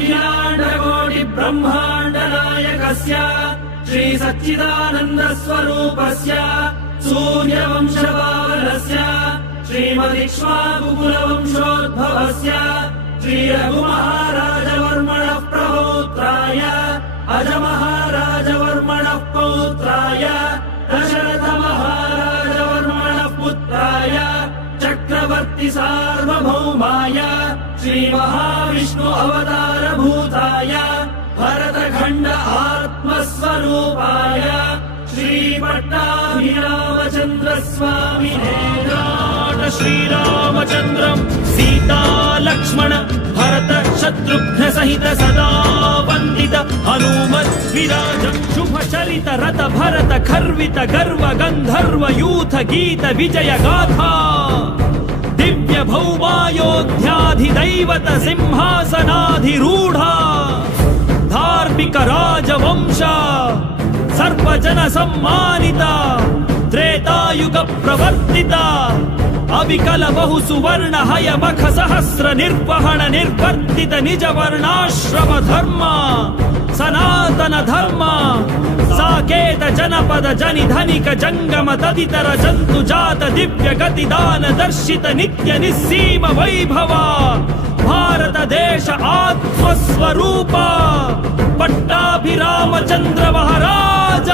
अखिलाण्डकोटि ब्रह्माण्ड नायकस्य श्री सच्चिदानन्द स्वरूपस्य सूर्यवंशपावनस्य श्रीमदिक्ष्वाकुकुलवंशोद्भवस्य श्री रघुमहाराजवर्मणः प्रपौत्राय अजमहाराजवर्मणः पौत्राय दशरथमहाराजवर्मणः पुत्राय चक्रवर्ति सार्वभौमाय श्री महाविष्णु अवतारभूताय भरतखण्ड आत्मस्वरूपाय श्री पट्टाभिरामचन्द्र स्वामिने श्रीरामचन्द्रम् सीता लक्ष्मण भरत शत्रुघ्न सहित सदा वन्दित हनुमत् विराजम् शुभ चरित रत भरत खर्वित गर्व गन्धर्व यूथ गीत विजय गाथा दिव्य भौमायोध्याधिदैवत सिंहासनाधिरूढा धार्मिक राजवंश सर्वजन सम्मानिता त्रेतायुग प्रवर्तिता अविकल बहु सुवर्ण हय मख सहस्र निर्वहण निर्वर्तित निज वर्णाश्रम धर्म सनातन धर्म साकेत जनपद जनि धनिक जंगम तदितर जंतु जात दिव्य गति दान दर्शित नित्य निस्सीम वैभव भारत देश आत्मस्वरूप पट्टाभिरामचंद्र महाराज।